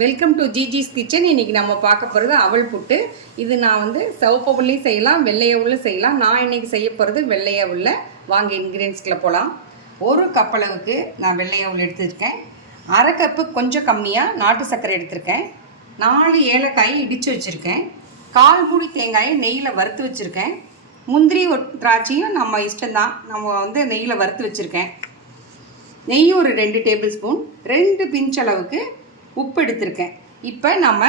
Welcome to ஜிஜிஸ் kitchen. இன்றைக்கி நம்ம பார்க்க போகிறது அவல் புட்டு. இது நான் வந்து சிவப்பு அவல்லையும் செய்யலாம், வெள்ளை அவலும் செய்யலாம். நான் இன்றைக்கி செய்ய போகிறது வெள்ளை அவலில். வாங்க இன்க்ரீடியன்ஸ்குள்ளே போகலாம். ஒரு கப் அளவுக்கு நான் வெள்ளை அவல் எடுத்துருக்கேன். அரை கப்பு கொஞ்சம் கம்மியாக நாட்டு சர்க்கரை எடுத்திருக்கேன். 4 ஏலக்காய் இடித்து வச்சுருக்கேன். 1/4 மூடி தேங்காயை நெய்யில் வறுத்து வச்சுருக்கேன். முந்திரி திராட்சையும் நம்ம இஷ்டம்தான், நம்ம வந்து நெய்யில் வறுத்து வச்சுருக்கேன். நெய் ஒரு 2 டேபிள் ஸ்பூன், 2 பிஞ்ச் அளவுக்கு உப்பு எடுத்திருக்கேன். இப்போ நம்ம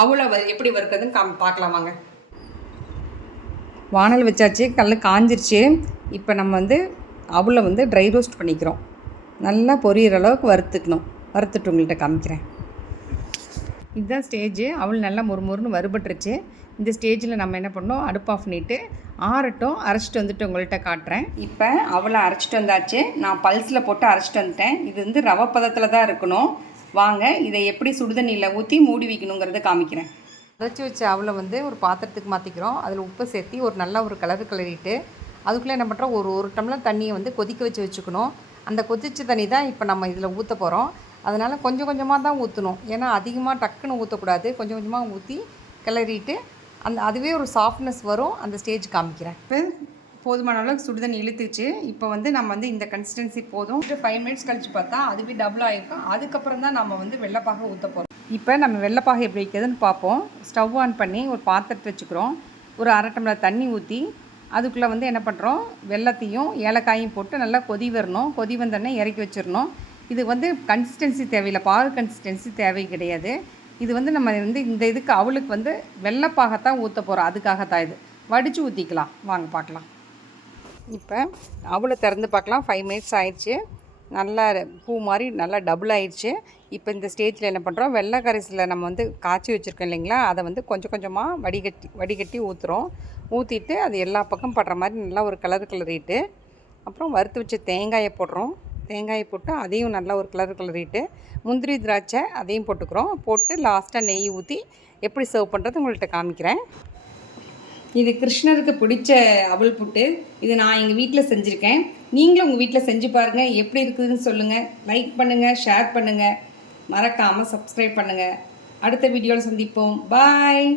அவளை எப்படி வறுக்கிறதுன்னு பார்க்கலாம் வாங்க. வானல் வச்சாச்சு, கல் காஞ்சிருச்சு. இப்போ நம்ம வந்து அவளை வந்து ட்ரை ரோஸ்ட் பண்ணிக்கிறோம். நல்லா பொரியிற அளவுக்கு வறுத்துட்டு உங்கள்கிட்ட காமிக்கிறேன். இதுதான் ஸ்டேஜ். அவள் நல்லா மொறுமொறுன்னு வறுபட்டுருச்சு. இந்த ஸ்டேஜில் நம்ம என்ன பண்ணோம், அடுப்பு ஆஃப் பண்ணிவிட்டு ஆறட்டும், அரைச்சிட்டு வந்துட்டு உங்கள்கிட்ட காட்டுறேன். இப்போ அவளை அரைச்சிட்டு வந்தாச்சு. நான் பல்ஸில் போட்டு அரைச்சிட்டு வந்துட்டேன். இது வந்து ரவை பதத்தில் தான் இருக்கணும். வாங்க இதை எப்படி சுடுதண்ணியில் ஊற்றி மூடி வைக்கணுங்கிறத காமிக்கிறேன். அரைச்சி வச்ச அவளை வந்து ஒரு பாத்திரத்துக்கு மாற்றிக்கிறோம். அதில் உப்பு சேர்த்தி ஒரு நல்ல ஒரு கிளறிட்டு அதுக்குள்ளே என்ன பண்ணுறோம், ஒரு டம்ளர் தண்ணியை வந்து கொதிக்க வச்சுக்கணும். அந்த கொதிச்ச தண்ணி தான் இப்போ நம்ம இதில் ஊற்ற போகிறோம். அதனால் கொஞ்சம் கொஞ்சமாக தான் ஊற்றணும். ஏன்னா அதிகமாக டக்குன்னு ஊற்றக்கூடாது. கொஞ்சம் கொஞ்சமாக ஊற்றி கிளறிட்டு அதுவே ஒரு சாஃப்ட்னஸ் வரும். அந்த ஸ்டேஜ் காமிக்கிறேன். இப்போ போதுமான அளவுக்கு சுடுதண்ணி இழுத்துச்சு. இப்போ வந்து நம்ம வந்து இந்த கன்சிஸ்டன்சி போதும். 5 மினிட்ஸ் கழித்து பார்த்தா அதுவே டபுள் ஆகிருக்கும். அதுக்கப்புறம் தான் நம்ம வந்து வெள்ளைப்பாகை ஊற்ற போகிறோம். இப்போ நம்ம வெள்ளைப்பாகை எப்படி வைக்கிறதுன்னு பார்ப்போம். ஸ்டவ் ஆன் பண்ணி ஒரு பாத்திரத்தை வச்சுக்கிறோம். ஒரு அரை டம்ளர் தண்ணி ஊற்றி அதுக்குள்ளே வந்து என்ன பண்ணுறோம், வெல்லத்தையும் ஏலக்காயும் போட்டு நல்லா கொதி வரணும். கொதி வந்தோடனே இறக்கி வச்சிடணும். இது வந்து கன்சிஸ்டன்சி தேவையில்லை, பாகு கன்சிஸ்டன்சி தேவை கிடையாது. இது வந்து நம்ம வந்து இந்த இதுக்கு அவளுக்கு வந்து வெள்ளைப்பாகத்தான் ஊற்ற போகிறோம். அதுக்காகத்தான் இது. வடித்து ஊற்றிக்கலாம். வாங்க பார்க்கலாம். இப்போ அவளை திறந்து பார்க்கலாம். 5 மினிட்ஸ் ஆயிடுச்சு. நல்லா பூ மாதிரி நல்லா டபுள் ஆயிடுச்சு. இப்போ இந்த ஸ்டேஜில் என்ன பண்ணுறோம், வெள்ளை கரைசலில் நம்ம வந்து காய்ச்சி வச்சுருக்கோம் இல்லைங்களா, அதை வந்து கொஞ்சம் கொஞ்சமாக வடிகட்டி ஊற்றுறோம். ஊற்றிட்டு அது எல்லா பக்கம் படுற மாதிரி நல்லா ஒரு கிளறிட்டு அப்புறம் வறுத்து வச்ச தேங்காயை போடுறோம். தேங்காயை போட்டு அதையும் நல்லா ஒரு கிளறிட்டு முந்திரி திராட்சை அதையும் போட்டுக்கிறோம். போட்டு லாஸ்ட்டாக நெய் ஊற்றி எப்படி சர்வ் பண்ணுறது உங்கள்கிட்ட காமிக்கிறேன். இது கிருஷ்ணருக்கு பிடிச்ச அவல் புட்டு. இது நான் எங்கள் வீட்டில் செஞ்சுருக்கேன். நீங்களும் உங்கள் வீட்டில் செஞ்சு பாருங்கள். எப்படி இருக்குதுன்னு சொல்லுங்கள். லைக் பண்ணுங்கள், ஷேர் பண்ணுங்கள், மறக்காமல் சப்ஸ்கிரைப் பண்ணுங்கள். அடுத்த வீடியோவில் சந்திப்போம். பாய்.